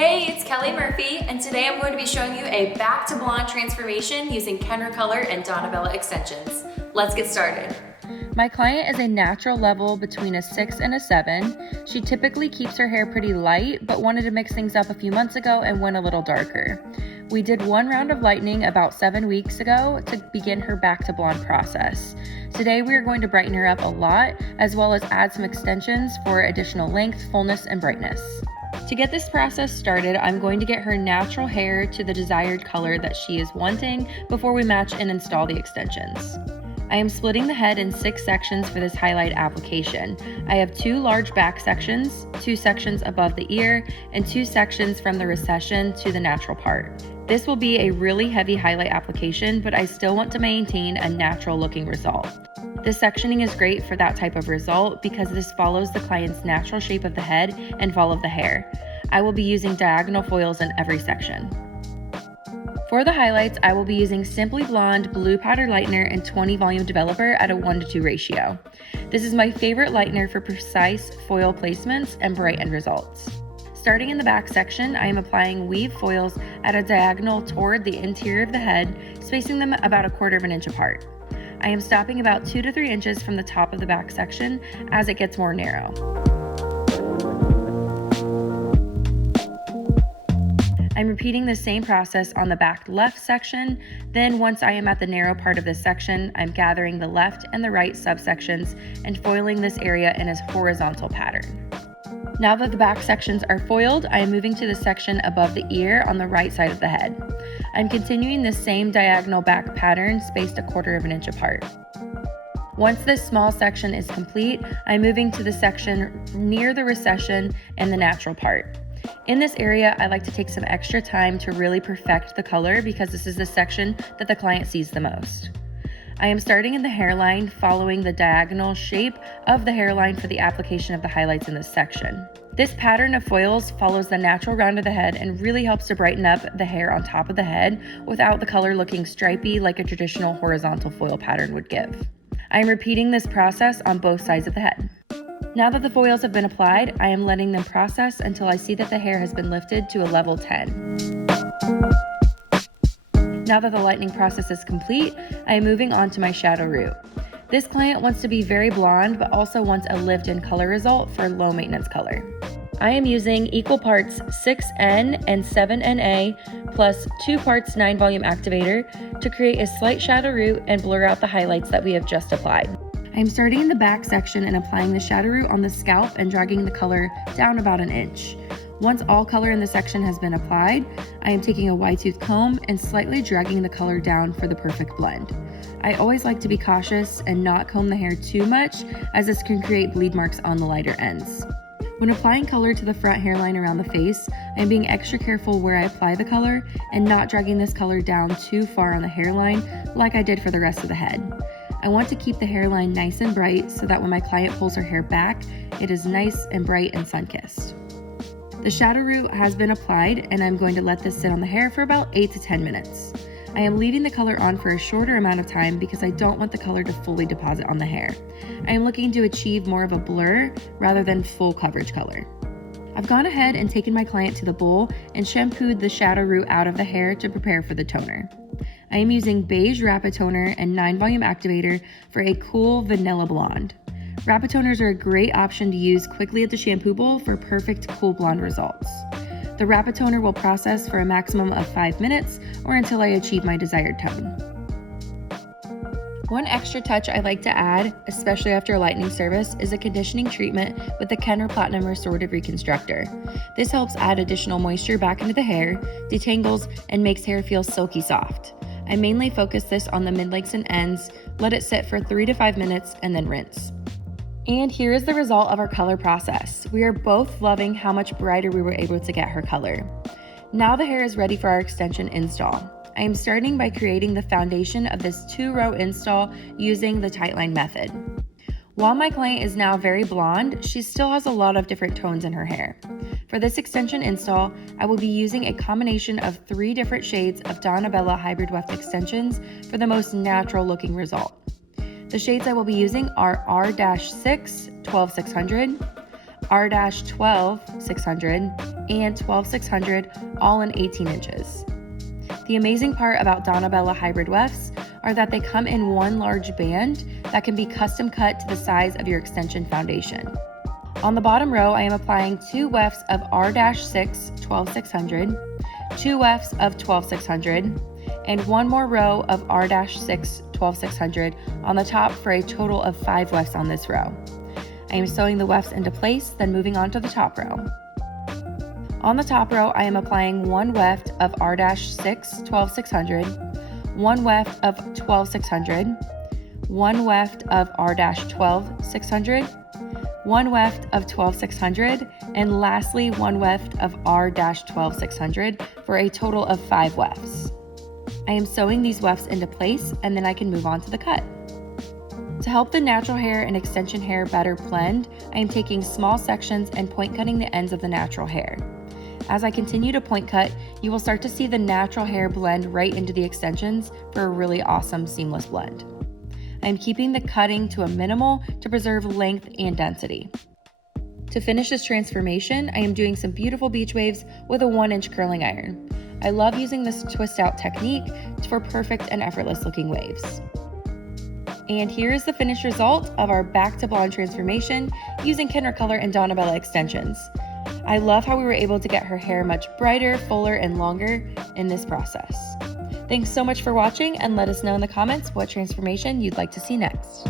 Hey, it's Kelly Murphy, and today I'm going to be showing you a back to blonde transformation using Kenra Color and Donabella extensions. Let's get started. My client is a natural level between a 6 and a 7. She typically keeps her hair pretty light, but wanted to mix things up a few months ago and went a little darker. We did one round of lightening about 7 weeks ago to begin her back to blonde process. Today we are going to brighten her up a lot, as well as add some extensions for additional length, fullness, and brightness. To get this process started, I'm going to get her natural hair to the desired color that she is wanting before we match and install the extensions. I am splitting the head in 6 sections for this highlight application. I have 2 large back sections, 2 sections above the ear, and 2 sections from the recession to the natural part. This will be a really heavy highlight application, but I still want to maintain a natural looking result. This sectioning is great for that type of result because this follows the client's natural shape of the head and fall of the hair. I will be using diagonal foils in every section. For the highlights, I will be using Simply Blonde Blue Powder Lightener and 20 Volume Developer at a 1:2 ratio. This is my favorite lightener for precise foil placements and bright end results. Starting in the back section, I am applying weave foils at a diagonal toward the interior of the head, spacing them about 1/4 inch apart. I am stopping about 2 to 3 inches from the top of the back section as it gets more narrow. I'm repeating the same process on the back left section. Then once I am at the narrow part of this section, I'm gathering the left and the right subsections and foiling this area in a horizontal pattern. Now that the back sections are foiled, I am moving to the section above the ear on the right side of the head. I'm continuing the same diagonal back pattern spaced 1/4 inch apart. Once this small section is complete, I'm moving to the section near the recession and the natural part. In this area, I like to take some extra time to really perfect the color because this is the section that the client sees the most. I am starting in the hairline, following the diagonal shape of the hairline for the application of the highlights in this section. This pattern of foils follows the natural round of the head and really helps to brighten up the hair on top of the head without the color looking stripy like a traditional horizontal foil pattern would give. I am repeating this process on both sides of the head. Now that the foils have been applied, I am letting them process until I see that the hair has been lifted to a level 10. Now that the lightening process is complete, I am moving on to my shadow root. This client wants to be very blonde, but also wants a lived-in color result for low maintenance color. I am using equal parts 6N and 7NA plus 2 parts 9 volume activator to create a slight shadow root and blur out the highlights that we have just applied. I am starting in the back section and applying the shadow root on the scalp and dragging the color down about 1 inch. Once all color in the section has been applied, I am taking a wide tooth comb and slightly dragging the color down for the perfect blend. I always like to be cautious and not comb the hair too much, as this can create bleed marks on the lighter ends. When applying color to the front hairline around the face, I am being extra careful where I apply the color and not dragging this color down too far on the hairline like I did for the rest of the head. I want to keep the hairline nice and bright so that when my client pulls her hair back, it is nice and bright and sun-kissed. The shadow root has been applied and I'm going to let this sit on the hair for about 8 to 10 minutes. I am leaving the color on for a shorter amount of time because I don't want the color to fully deposit on the hair. I am looking to achieve more of a blur rather than full coverage color. I've gone ahead and taken my client to the bowl and shampooed the shadow root out of the hair to prepare for the toner. I am using Beige Rapid Toner and 9 Volume Activator for a cool vanilla blonde. Rapid toners are a great option to use quickly at the shampoo bowl for perfect cool blonde results. The rapid toner will process for a maximum of 5 minutes or until I achieve my desired tone. One extra touch I like to add, especially after a lightening service, is a conditioning treatment with the Kenra Platinum Restorative Reconstructor. This helps add additional moisture back into the hair, detangles, and makes hair feel silky soft. I mainly focus this on the mid-lengths and ends, let it sit for 3 to 5 minutes, and then rinse. And here is the result of our color process. We are both loving how much brighter we were able to get her color. Now the hair is ready for our extension install. I am starting by creating the foundation of this 2-row install using the tight line method. While my client is now very blonde, she still has a lot of different tones in her hair. For this extension install, I will be using a combination of 3 different shades of Donabella Hybrid Weft extensions for the most natural looking result. The shades I will be using are R-6 12600, R-12 600, and 12 600, all in 18 inches. The amazing part about Donabella hybrid wefts are that they come in one large band that can be custom cut to the size of your extension foundation. On the bottom row, I am applying 2 wefts of R-6 12 600, 2 wefts of 12 600, and 1 more row of R-6 12 600 on the top for a total of 5 wefts on this row. I am sewing the wefts into place, then moving on to the top row. On the top row, I am applying 1 weft of R-6 12 600, 1 weft of 12 600, 1 weft of R-12 600, 1 weft of 12 600, and lastly 1 weft of R-12 600 for a total of 5 wefts. I am sewing these wefts into place, and then I can move on to the cut. To help the natural hair and extension hair better blend, I am taking small sections and point cutting the ends of the natural hair. As I continue to point cut, you will start to see the natural hair blend right into the extensions for a really awesome seamless blend. I am keeping the cutting to a minimal to preserve length and density. To finish this transformation, I am doing some beautiful beach waves with a 1-inch curling iron. I love using this twist out technique for perfect and effortless looking waves. And here is the finished result of our back to blonde transformation using Kenra Color and Donabella extensions. I love how we were able to get her hair much brighter, fuller, and longer in this process. Thanks so much for watching, and let us know in the comments what transformation you'd like to see next.